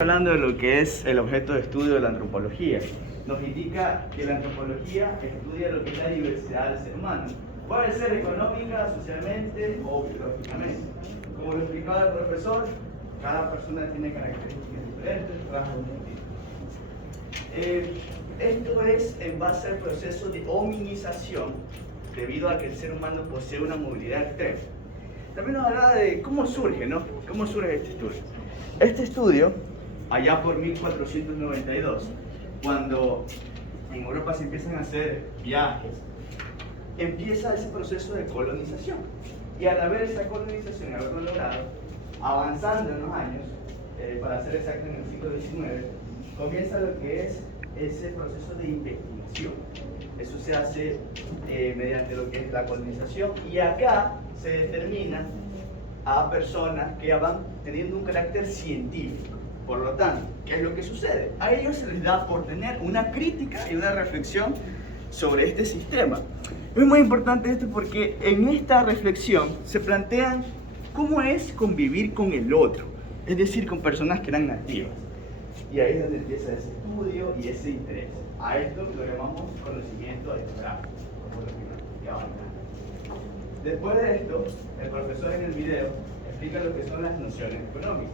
Hablando de lo que es el objeto de estudio de la antropología, nos indica que la antropología estudia lo que es la diversidad del ser humano. Puede ser económica, socialmente o biológicamente. Como lo explicaba el profesor, cada persona tiene características diferentes, rasgos distintos. Esto es en base al proceso de hominización, debido a que el ser humano posee una movilidad extrema. También nos hablaba de cómo surge, ¿no? ¿Cómo surge este estudio? Este estudio, allá por 1492, cuando en Europa se empiezan a hacer viajes, empieza ese proceso de colonización. Y al haber esa colonización y haberlo logrado, avanzando en los años, para ser exacto en el siglo XIX, comienza lo que es ese proceso de investigación. Eso se hace mediante lo que es la colonización, y acá se determina a personas que van teniendo un carácter científico. Por lo tanto, ¿qué es lo que sucede? A ellos se les da por tener una crítica y una reflexión sobre este sistema. Es muy importante esto porque en esta reflexión se plantean cómo es convivir con el otro, es decir, con personas que eran nativas. Y ahí es donde empieza ese estudio y ese interés. A esto lo llamamos conocimiento etnográfico, como lo que planteaba antes. Después de esto, el profesor en el video explica lo que son las nociones económicas.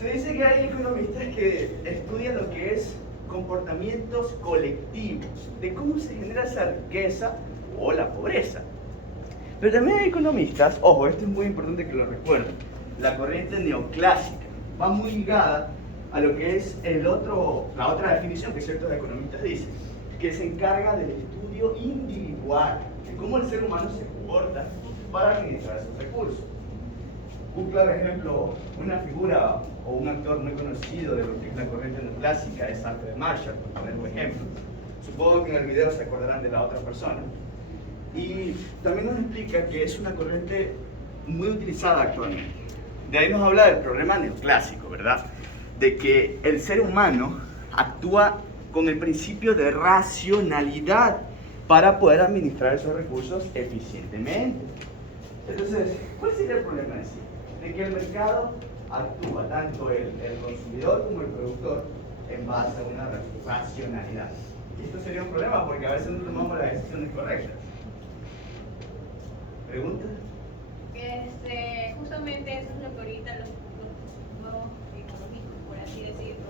Se dice que hay economistas que estudian lo que es comportamientos colectivos, de cómo se genera esa riqueza o la pobreza. Pero también hay economistas, ojo, esto es muy importante que lo recuerden, la corriente neoclásica va muy ligada a lo que es la otra definición que ciertos economistas dicen, que se encarga del estudio individual, de cómo el ser humano se comporta para administrar sus recursos. Un claro ejemplo, una figura o un actor muy conocido de lo que es la corriente neoclásica es Alfred Marshall, por poner un ejemplo. Supongo que en el video se acordarán de la otra persona. Y también nos explica que es una corriente muy utilizada actualmente. De ahí nos habla del problema neoclásico, ¿verdad? De que el ser humano actúa con el principio de racionalidad para poder administrar esos recursos eficientemente. Entonces, ¿cuál sería el problema en sí? De que el mercado actúa, tanto el consumidor como el productor, en base a una racionalidad. Y esto sería un problema porque a veces no tomamos las decisiones correctas. ¿Preguntas? Justamente eso es lo que ahorita los nuevos economistas, por así decirlo,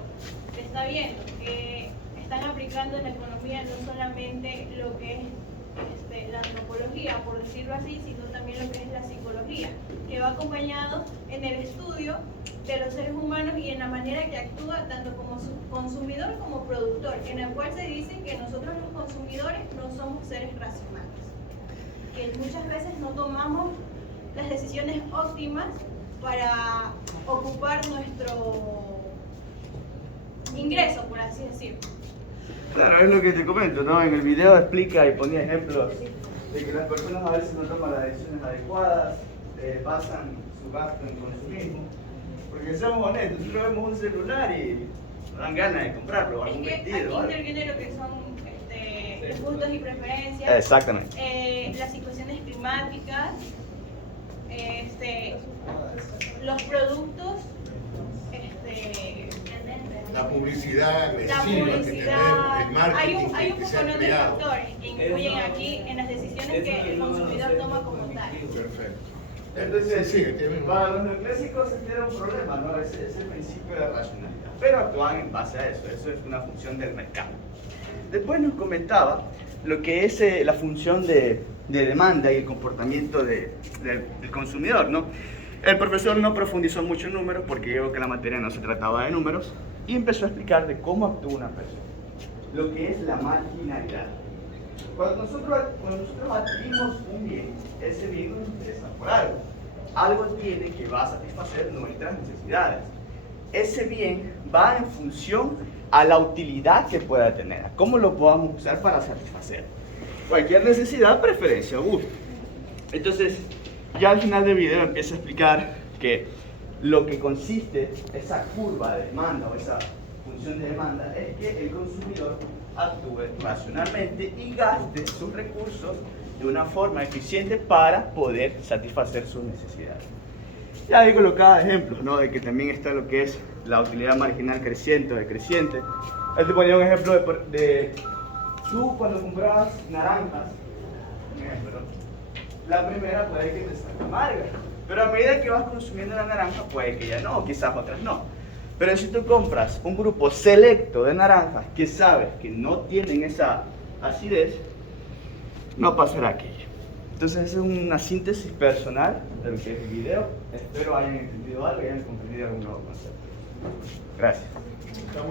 se está viendo, que están aplicando en la economía no solamente lo que es la antropología, por decirlo así, sino también lo que es la psicología, que va acompañado en el estudio de los seres humanos y en la manera que actúa tanto como consumidor como productor, en el cual se dice que nosotros los consumidores no somos seres racionales, que muchas veces no tomamos las decisiones óptimas para ocupar nuestro ingreso, por así decirlo. Claro, es lo que te comento, ¿no? En el video explica y ponía ejemplos de que las personas a veces no toman las decisiones adecuadas, basan su gasto en consumismo. Porque seamos honestos, nosotros vemos un celular y nos dan ganas de comprarlo, algún vestido. Aquí interviene lo que son los gustos y preferencias. Exactamente. Las situaciones climáticas, los productos, la publicidad agresiva, el marketing, hay un montón de factores que influyen aquí en las decisiones que el consumidor toma como tal. Perfecto. Entonces, para los neoclásicos era un problema, ¿no? Es el principio de racionalidad. Pero actúan en base a eso es una función del mercado. Después nos comentaba lo que es la función de demanda y el comportamiento del consumidor, ¿no? El profesor no profundizó mucho en números porque creo que la materia no se trataba de números y empezó a explicar de cómo actúa una persona, lo que es la marginalidad. Cuando nosotros adquirimos un bien, ese bien nos interesa por algo. Algo tiene que va a satisfacer nuestras necesidades. Ese bien va en función a la utilidad que pueda tener, a cómo lo podamos usar para satisfacer cualquier necesidad, preferencia o gusto. Entonces, ya al final del video empieza a explicar que lo que consiste esa curva de demanda o esa función de demanda es que el consumidor actúe racionalmente y gaste sus recursos de una forma eficiente para poder satisfacer sus necesidades. Ya ahí colocaba ejemplos, ¿no? De que también está lo que es la utilidad marginal creciente o decreciente. Él te ponía un ejemplo de tú cuando comprabas naranjas, un ejemplo, ¿no? La primera puede que te salga amarga, pero a medida que vas consumiendo la naranja puede que ya no, quizás otras no. Pero si tú compras un grupo selecto de naranjas que sabes que no tienen esa acidez, no pasará aquello. Entonces esa es una síntesis personal de lo que es el video. Espero hayan entendido algo y hayan comprendido algún nuevo concepto. Gracias.